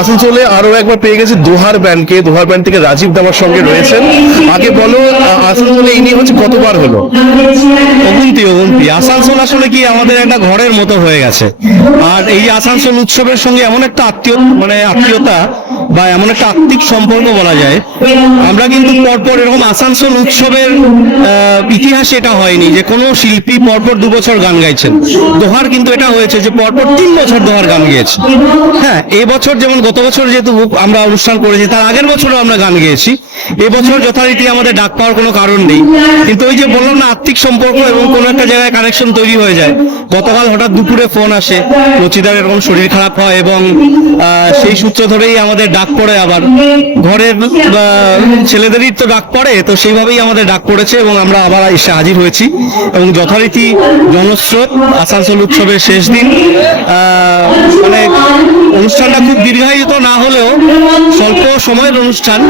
আসানসোলে আরো একবার পেয়ে গেছে দোহার ব্যান্ডকে। দোহার ব্যান্ড থেকে রাজীব দামার সঙ্গে রয়েছেন। আগে বলো, আসানসোলে এই নিয়ে হচ্ছে কতবার হলো? অগুন্তি অগুন্তি। আসানসোল আসলে কি আমাদের একটা ঘরের মতো হয়ে গেছে। আর এই যে আসানসোল উৎসবের সঙ্গে এমন একটা আত্মীয়তা বা এমন একটা আত্মিক সম্পর্ক বলা যায়। আমরা কিন্তু পরপর এরকম আসানসোল উৎসবের ইতিহাসে এটা হয়নি যে কোনো শিল্পী পরপর 2 বছর গান গাইছেন। দোহার কিন্তু এটা হয়েছে যে পরপর 3 বছর দোহার গান গেয়েছে। হ্যাঁ, এবছর যেমন গত বছর যেহেতু আমরা অনুষ্ঠান করেছি, তার আগের বছরও আমরা গান গেয়েছি। এবছর যথারীতি আমাদের ডাক পাওয়ার কোনো কারণ নেই, কিন্তু ওই যে বললাম না, আত্মিক সম্পর্ক এবং কোনো একটা জায়গায় কানেকশন তৈরি হয়ে যায়। গতকাল হঠাৎ দুপুরে ফোন আসে, রচিদার এরকম শরীর খারাপ হয় এবং সেই সূত্র ধরেই আমাদের ডাক পড়ে। আবার ঘরের ছেলেদেরই তো ডাক পড়ে, তো সেইভাবেই আমাদের ডাক পড়েছে এবং আমরা আবার এসে হাজির হয়েছি। এবং যথারীতি জনস্রোত আসানসোল উৎসবের শেষ দিন, মানে অনুষ্ঠানটা খুব দীর্ঘায়িত না হলেও স্বল্প সময়ের অনুষ্ঠান,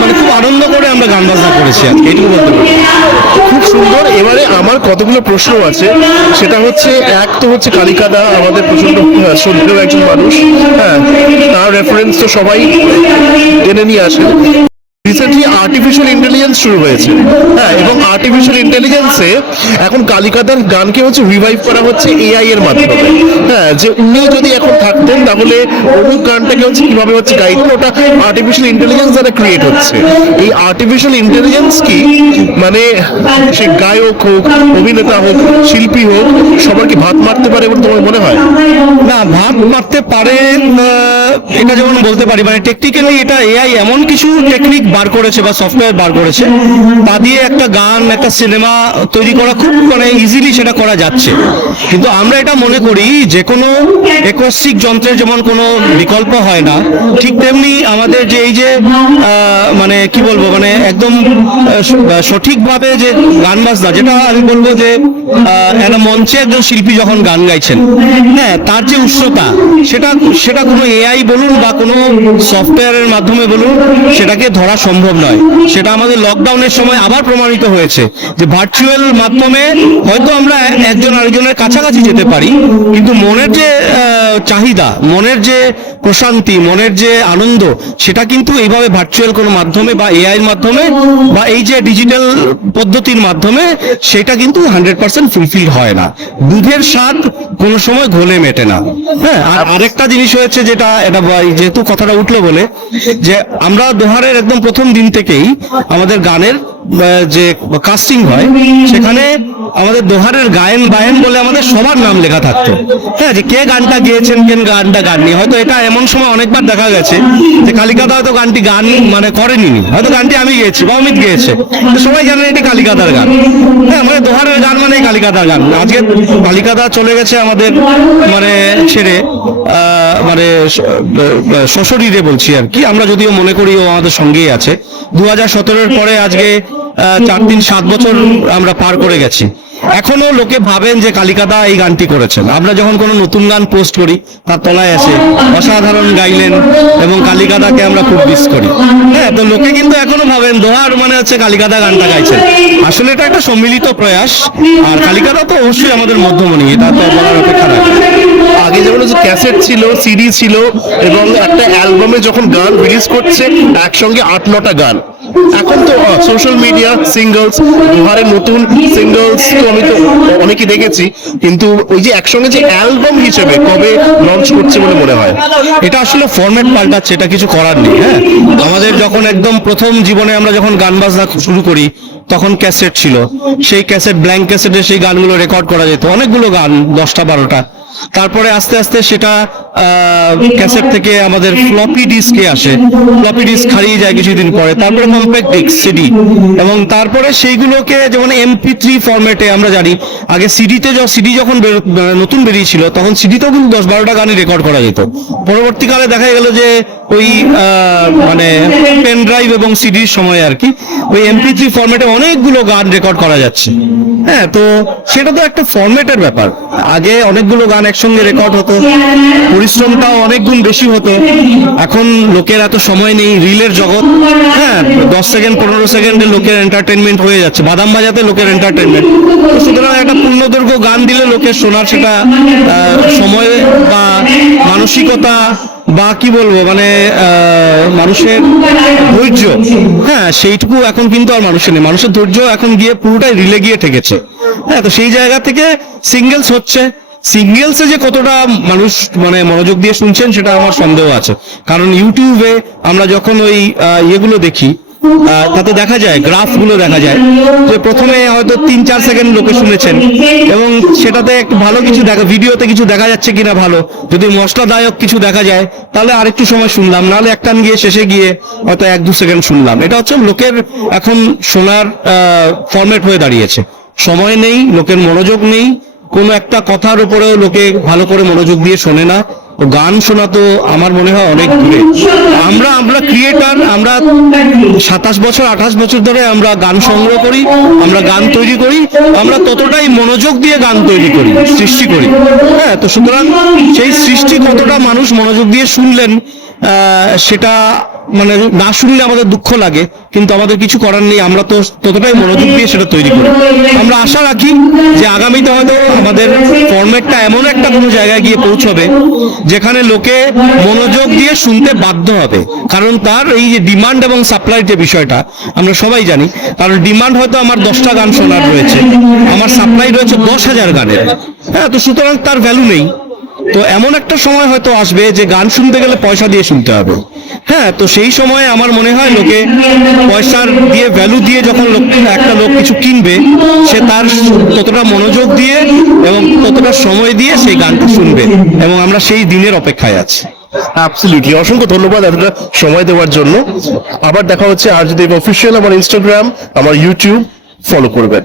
মানে খুব আনন্দ করে আমরা গান বাজনা করেছি আজকে, এইটুকু বলতে পারি। খুব সুন্দর। এবারে আমার কতগুলো প্রশ্ন আছে। সেটা হচ্ছে, এক তো হচ্ছে কালিকাদা আমাদের প্রচন্ড শ্রদ্ধেয় একজন মানুষ। হ্যাঁ, তার রেফারেন্স তো সবাই জেনে নিয়ে আসে। রিসেন্টলি আর্টিফিশিয়াল ইন্টেলিজেন্স শুরু হয়েছে। হ্যাঁ, এবং আর্টিফিশিয়াল ইন্টেলিজেন্সে এখন কালিকাদার গানকে হচ্ছে রিভাইভ করা হচ্ছে এআই এর মাধ্যমে। হ্যাঁ, যে উনি যদি এখন থাকতেন তাহলে অনুপ গানটাকে হচ্ছে কিভাবে হচ্ছে গাইতেন, ওটা আর্টিফিশিয়াল ইন্টেলিজেন্স দ্বারা ক্রিয়েট হচ্ছে। এই আর্টিফিশিয়াল ইন্টেলিজেন্স কি মানে সে গায়ক হোক, অভিনেতা হোক, শিল্পী হোক, সবার কি ভাত মারতে পারে বলে তোমার মনে হয়? না, ভাত মারতে পারে এটা যেমন বলতে পারি, মানে টেকনিক্যালি এটা এআই এমন কিছু টেকনিক বার করেছে বা সফটওয়্যার বার করেছে, তা দিয়ে একটা গান, একটা সিনেমা তৈরি করা খুব মানে ইজিলি সেটা করা যাচ্ছে। কিন্তু আমরা এটা মনে করি যে কোনো একস্টিক যন্ত্রের যেমন কোনো বিকল্প হয় না, ঠিক তেমনি আমাদের যে এই যে মানে কি বলবো, মানে একদম সঠিকভাবে যে গান বাজনা, যেটা আমি বলবো যে একটা মঞ্চে একজন শিল্পী যখন গান গাইছেন, হ্যাঁ, তার যে উষ্ণতা, সেটা কোনো এআই বলুন বা কোনো সফটওয়্যারের মাধ্যমে বলুন, সেটাকে ধরা সম্ভব নয়। সেটা আমাদের লকডাউনের সময় আবার প্রমাণিত হয়েছে যে ভার্চুয়াল মাধ্যমে হয়তো আমরা একজন আরেকজনের কাছাকাছি যেতে পারি, কিন্তু মনের যে চাহিদা, মনের যে প্রশান্তি, মনের যে আনন্দ, সেটা কিন্তু এইভাবে ভার্চুয়াল কোনো মাধ্যমে বা এআই এর মাধ্যমে বা এই যে ডিজিটাল পদ্ধতির মাধ্যমে সেটা কিন্তু 100% ফুলফিল হয় না। দুধের স্বাদ কোনো সময় ঘোলে মেটে না। হ্যাঁ, আর আরেকটা জিনিস হয়েছে, যেটা এটা যেহেতু কথাটা উঠলো বলে, যে আমরা দোহারের একদম প্রথম দিন থেকেই আমাদের গানের যে কাস্টিং হয়, সেখানে আমাদের দোহারের গায়েন বায়েন বলে আমাদের সবার নাম লেখা থাকতো। হ্যাঁ, যে কে গানটা গেয়েছেন, কে গানটা গাননি। হয়তো এটা এমন সময় অনেকবার দেখা গেছে যে কালিকাদা হয়তো গানটি গান মানে করেনি, হয়তো গানটি আমি গেয়েছি বা অমিত গেয়েছে, সবাই জানেন এটি কালিকাদার গান। হ্যাঁ, মানে দোহারের গান মানে কালিকাদার গান। আজকে কালিকাদা চলে গেছে আমাদের মানে ছেড়ে, মানে শ্বশুরিরে বলছি আর কি। আমরা যদিও মনে করি ও আমাদের সঙ্গেই আছে। 2017-এর পরে আজকে 4-7 বছর আমরা পার করে গেছি। এখনো লোকে ভাবেন যে কালিকাদা এই গানটি করেছেন। আমরা যখন কোনো নতুন গান পোস্ট করি, তার তলায় আসে অসাধারণ গাইলেন এবং কালিকাদাকে আমরা খুব মিস করি। হ্যাঁ, তো লোকে কিন্তু এখনো ভাবেন দোহার মানে হচ্ছে কালিকাদা গানটা গাইছেন। আসলে এটা একটা সম্মিলিত প্রয়াস। আর কালিকাদা তো অবশ্যই আমাদের মধ্যমণি, এটা তো বলার অপেক্ষা রাখে। আগে যেমন হচ্ছে ক্যাসেট ছিল, সিডি ছিল, এবং একটা অ্যালবামে যখন গান রিলিজ করছে একসঙ্গে 8-9টা গান। এখন তো সোশ্যাল মিডিয়া সিঙ্গলস, দোহারের নতুন সিঙ্গলস তো আমি তো অনেকই দেখেছি, কিন্তু ওই যে একসঙ্গে যে অ্যালবাম হিসেবে কবে লঞ্চ করছে বলে মনে হয়? এটা আসলে ফরম্যাট পাল্টাচ্ছে, এটা কিছু করার নেই। হ্যাঁ, আমাদের যখন একদম প্রথম জীবনে আমরা যখন গান বাজনা শুরু করি, তখন ক্যাসেট ছিল। সেই ক্যাসেট, ব্ল্যাঙ্ক ক্যাসেটে সেই গানগুলো রেকর্ড করা যেত, অনেকগুলো গান, 10টা-12টা। তারপরে আস্তে আস্তে সেটা ক্যাসেট থেকে আমাদের ফ্লপি ডিস্কে আসে, ফ্লপি ডিস্ক হারিয়ে যায় কিছুদিন পরে, তারপরে কম্প্যাক্ট ডিস্ক, সিডি, এবং তারপরে সেইগুলোকে যেমন MP3 ফরম্যাটে আমরা জানি। আগে সিডি যখন নতুন বেরিয়েছিল, তখন সিডিতেও কিন্তু 10-12টা গানই রেকর্ড করা যেত। পরবর্তীকালে দেখা গেল যে ওই মানে পেন ড্রাইভ এবং সিডির সময় আর কি, ওই MP3 ফরম্যাটে অনেকগুলো গান রেকর্ড করা যাচ্ছে। হ্যাঁ, তো সেটা তো একটা ফরম্যাটের ব্যাপার। আগে অনেকগুলো গান গান একসঙ্গে রেকর্ড হতো, পরিশ্রমটাও অনেক গুণ বেশি হতো। এখন লোকের এত সময় নেই, রিলের জগৎ, হ্যাঁ 10 সেকেন্ড 15 সেকেন্ডে লোকের এন্টারটেনমেন্ট হয়ে যাচ্ছে, বাদাম বাজাতে লোকের এন্টারটেনমেন্ট। সুতরাং একটা পূর্ণদৈর্ঘ্য গান দিলে লোকের শোনার সেটা সময় বা মানসিকতা বা কি বলবো মানে মানুষের ধৈর্য, হ্যাঁ সেইটুকু এখন কিন্তু আর মানুষের নেই। মানুষের ধৈর্য এখন গিয়ে পুরোটাই রিলে গিয়ে ঠেকেছে। হ্যাঁ, তো সেই জায়গা থেকে সিঙ্গেলস হচ্ছে। সিঙ্গেলসে যে কতটা মানুষ মানে মনোযোগ দিয়ে শুনছেন সেটা আমার সন্দেহ আছে, কারণ ইউটিউবে আমরা যখন ওই ইয়েগুলো দেখি তাতে দেখা যায়, গ্রাফগুলো দেখা যায় যে প্রথমে হয়তো 3-4 সেকেন্ড লোকে শুনেছেন এবং সেটাতে একটু ভালো কিছু দেখা, ভিডিওতে কিছু দেখা যাচ্ছে কিনা ভালো, যদি মশলাদায়ক কিছু দেখা যায় তাহলে আরেকটু সময় শুনলাম, নাহলে এক টান গিয়ে শেষে গিয়ে হয়তো 1-2 সেকেন্ড শুনলাম। এটা হচ্ছে লোকের এখন শোনার ফরম্যাট হয়ে দাঁড়িয়েছে। সময় নেই, লোকের মনোযোগ নেই, কোনো একটা কথার উপরেও লোকে ভালো করে মনোযোগ দিয়ে শোনে না। তো গান শোনা তো আমার মনে হয় অনেক দূরে। আমরা ক্রিয়েটার, আমরা 27 বছর 28 বছর ধরে আমরা গান সংগ্রহ করি, আমরা গান তৈরি করি, আমরা ততটাই মনোযোগ দিয়ে গান তৈরি করি, সৃষ্টি করি। হ্যাঁ, তো সুতরাং সেই সৃষ্টি কতটা মানুষ মনোযোগ দিয়ে শুনলেন সেটা মানে না শুনলে আমাদের দুঃখ লাগে, কিন্তু আমাদের কিছু করার নেই, আমরা তো ততটাই মনোযোগ দিয়ে সেটা তৈরি করি। আমরা আশা রাখি যে আগামীতে হয়তো আমাদের ফরম্যাটটা এমন একটা কোনো জায়গায় গিয়ে পৌঁছবে যেখানে লোকে মনোযোগ দিয়ে শুনতে বাধ্য হবে, কারণ তার এই যে ডিমান্ড এবং সাপ্লাইর যে বিষয়টা আমরা সবাই জানি, কারণ ডিমান্ড হয়তো আমার 10টা গান শোনার রয়েছে, আমার সাপ্লাই রয়েছে 10,000 গানের। হ্যাঁ, তো সুতরাং তার ভ্যালু নেই। তো এমন একটা সময় হয়তো আসবে যে গান শুনতে গেলে পয়সা দিয়ে শুনতে হবে। হ্যাঁ, তো সেই সময় আমার মনে হয় লোকে পয়সার দিয়ে ভ্যালু দিয়ে যখন একটা লোক কিছু কিনবে, সে তার ততটা মনোযোগ দিয়ে এবং ততটা সময় দিয়ে সেই গানটা শুনবে, এবং আমরা সেই দিনের অপেক্ষায় আছি। অ্যাবসলিউটলি, অসংখ্য ধন্যবাদ এতটা সময় দেওয়ার জন্য। আবার দেখা হচ্ছে আরজে দেব অফিসিয়াল, আমার ইনস্টাগ্রাম, আমার ইউটিউব ফলো করবেন।